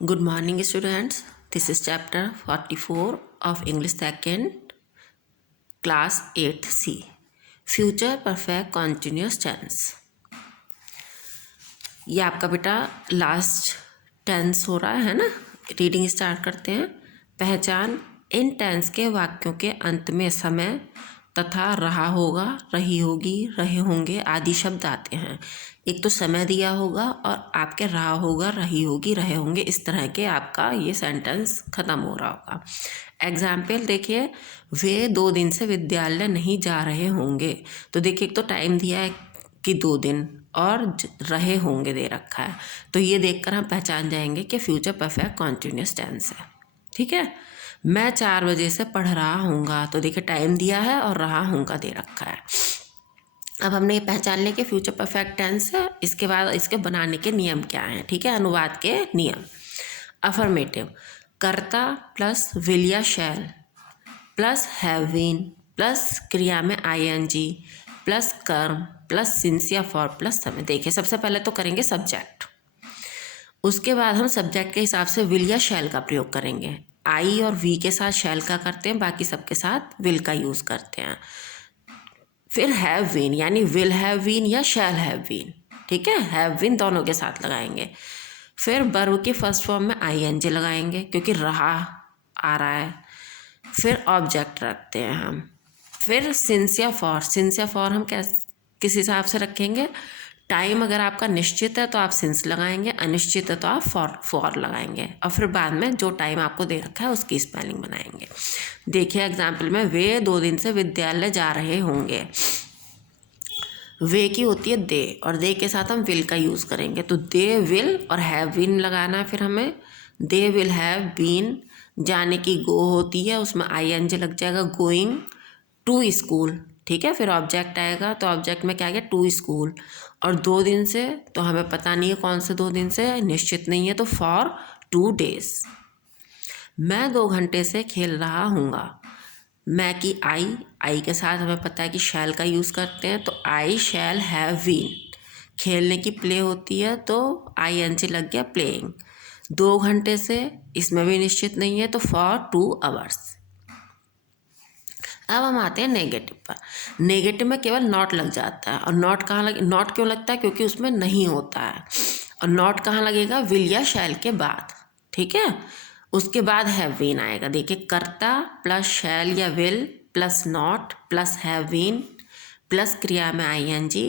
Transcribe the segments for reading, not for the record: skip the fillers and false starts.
Good morning, students. This is chapter 44 of English 2nd, class 8C. Future Perfect Continuous Tense. ये आपका बेटा last tense हो रहा है ना। रीडिंग स्टार्ट करते हैं। पहचान इन टेंस के वाक्यों के अंत में समय तथा रहा होगा, रही होगी, रहे होंगे आदि शब्द आते हैं। एक तो समय दिया होगा और आपके रहा होगा, रही होगी, रहे होंगे, इस तरह के आपका ये सेंटेंस ख़त्म हो रहा होगा। एग्जाम्पल देखिए, वे 2 दिन से विद्यालय नहीं जा रहे होंगे। तो देखिए, एक तो टाइम दिया है कि 2 दिन और रहे होंगे दे रखा है, तो ये देखकर हम पहचान जाएंगे कि फ्यूचर परफेक्ट कॉन्टिन्यूस टेंस है। ठीक है। मैं 4 बजे से पढ़ रहा हूँगा, तो देखिए टाइम दिया है और रहा हूँगा दे रखा है। अब हमने ये पहचान लिया कि फ्यूचर परफेक्ट टेंस है। इसके बाद इसके बनाने के नियम क्या हैं। ठीक है, अनुवाद के नियम। अफर्मेटिव, कर्ता प्लस विल या shall plus have been plus क्रिया में आईएनजी प्लस कर्म प्लस सिंस या फॉर प्लस समय। देखिए, सबसे पहले तो करेंगे सब्जेक्ट, उसके बाद हम सब्जेक्ट के हिसाब से विल या शैल का प्रयोग करेंगे। आई और वी के साथ शैल का करते हैं, बाकी सबके साथ विल का यूज़ करते हैं। फिर हैव बीन यानी विल हैव बीन या शैल हैव बीन। ठीक है, हैव बीन दोनों के साथ लगाएंगे। फिर वर्ब के फर्स्ट फॉर्म में आईएनजी लगाएंगे क्योंकि रहा आ रहा है। फिर ऑब्जेक्ट रखते हैं हम। फिर सिंस या फॉर हम किस हिसाब से रखेंगे। टाइम अगर आपका निश्चित है तो आप सिंस लगाएंगे, अनिश्चित है तो आप फॉर लगाएंगे, और फिर बाद में जो टाइम आपको दे रखा है उसकी स्पेलिंग बनाएंगे। देखिए एग्जाम्पल में, वे 2 दिन से विद्यालय जा रहे होंगे। वे की होती है दे, और दे के साथ हम विल का यूज़ करेंगे, तो दे विल और हैव बीन लगाना है। फिर हमें दे विल हैव बीन, जाने की गो होती है, उसमें आईएनजी लग जाएगा, गोइंग टू स्कूल। ठीक है, फिर ऑब्जेक्ट आएगा, तो ऑब्जेक्ट में क्या आ गया, टू स्कूल। और 2 दिन से तो हमें पता नहीं है कौन से 2 दिन से, निश्चित नहीं है, तो फॉर 2 days। मैं 2 घंटे से खेल रहा हूँगा। मैं की आई के साथ हमें पता है कि शैल का यूज़ करते हैं, तो आई शैल हैव बीन। खेलने की प्ले होती है, तो आईएनजी लग गया, प्लेइंग। 2 घंटे से, इसमें भी निश्चित नहीं है, तो फॉर 2 hours। अब हम आते हैं नेगेटिव पर। नेगेटिव में केवल नॉट लग जाता है, और नॉट क्यों लगता है, क्योंकि उसमें नहीं होता है। और नॉट कहाँ लगेगा, विल या शैल के बाद। ठीक है, उसके बाद हैव बीन आएगा। देखिए, कर्ता प्लस शैल या will plus not plus have been plus क्रिया में आईएनजी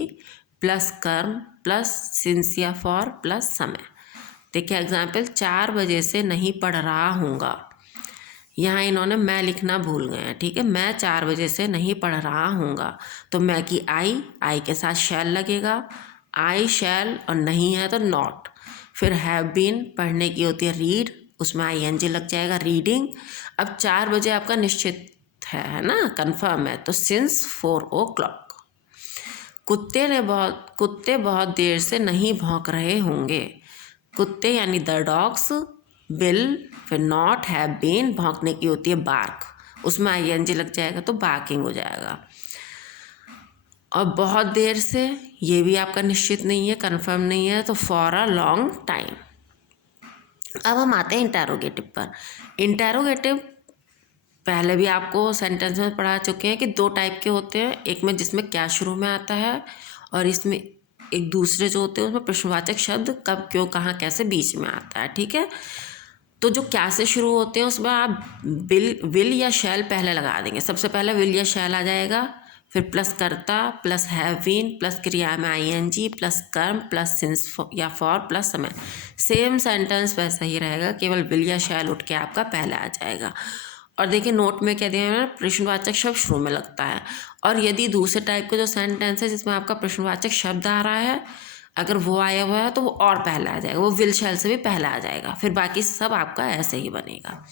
प्लस कर्म प्लस सिंस या फॉर प्लस समय। देखिए एग्जाम्पल, 4 बजे से नहीं पढ़ रहा हूँगा। यहाँ इन्होंने मैं लिखना भूल गए हैं। ठीक है, मैं 4 बजे से नहीं पढ़ रहा हूँगा, तो मैं की आई के साथ शैल लगेगा, आई शैल, और नहीं है तो नॉट। फिर हैव बीन, पढ़ने की होती है रीड, उसमें आईएनजी लग जाएगा, रीडिंग। अब 4 बजे आपका निश्चित है ना, कंफर्म है, तो सिंस 4 o'clock। कुत्ते बहुत देर से नहीं भौंक रहे होंगे। कुत्ते यानी द डॉग्स, विल, फिर नॉट, हैव बीन, भौंकने की होती है बार्क, उसमें आईएनजी लग जाएगा, तो बार्किंग हो जाएगा। और बहुत देर से, ये भी आपका निश्चित नहीं है, कंफर्म नहीं है, तो फॉर अ लॉन्ग टाइम। अब हम आते हैं इंटेरोगेटिव पर। इंटेरोगेटिव पहले भी आपको सेंटेंस में पढ़ा चुके हैं कि 2 टाइप के होते हैं, एक में जिसमें क्या शुरू में आता है, और इसमें एक दूसरे जो होते हैं उसमें प्रश्नवाचक शब्द कब, क्यों, कहाँ, कैसे बीच में आता है। ठीक है, तो जो क्या से शुरू होते हैं उसमें आप विल या शैल पहले लगा देंगे। सबसे पहले विल या शैल आ जाएगा, फिर प्लस कर्ता प्लस हैव बीन प्लस क्रिया में आईएनजी प्लस कर्म प्लस सिंस या फॉर प्लस समय। सेम सेंटेंस वैसा ही रहेगा, केवल विल या शैल उठ के आपका पहले आ जाएगा। और देखिए नोट में क्या दिया है, प्रश्नवाचक शब्द शुरू में लगता है। और यदि दूसरे टाइप का जो सेंटेंस है जिसमें आपका प्रश्नवाचक शब्द आ रहा है, अगर वो आया हुआ है तो वो और पहले आ जाएगा, वो विल शैल से भी पहले आ जाएगा, फिर बाकी सब आपका ऐसे ही बनेगा।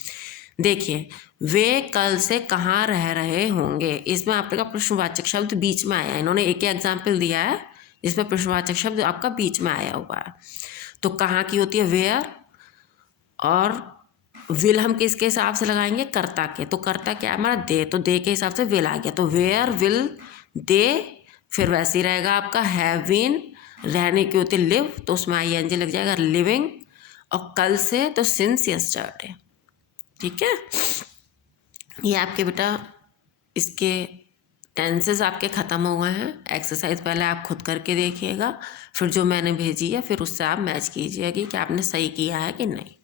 देखिए, वे कल से कहाँ रह रहे होंगे, इसमें आपका प्रश्नवाचक शब्द बीच में आया। इन्होंने एक ही एग्जाम्पल दिया है जिसमें प्रश्नवाचक शब्द आपका बीच में आया हुआ है। तो कहाँ की होती है वेयर, और विल हम किसके हिसाब से लगाएंगे, कर्ता के। तो कर्ता क्या है हमारा, दे, तो दे के हिसाब से विल आ गया, तो वेयर विल दे। फिर वैसे ही रहेगा आपका हैव बीन, रहने की होती है लिव, तो उसमें आईएनजी लग जाएगा, लिविंग। और कल से तो सिंस यस्टरडे। ठीक है, ये आपके बेटा इसके टेंसेस आपके ख़त्म हो गए हैं। एक्सरसाइज पहले आप खुद करके देखिएगा, फिर जो मैंने भेजी है फिर उससे आप मैच कीजिएगा कि आपने सही किया है कि नहीं।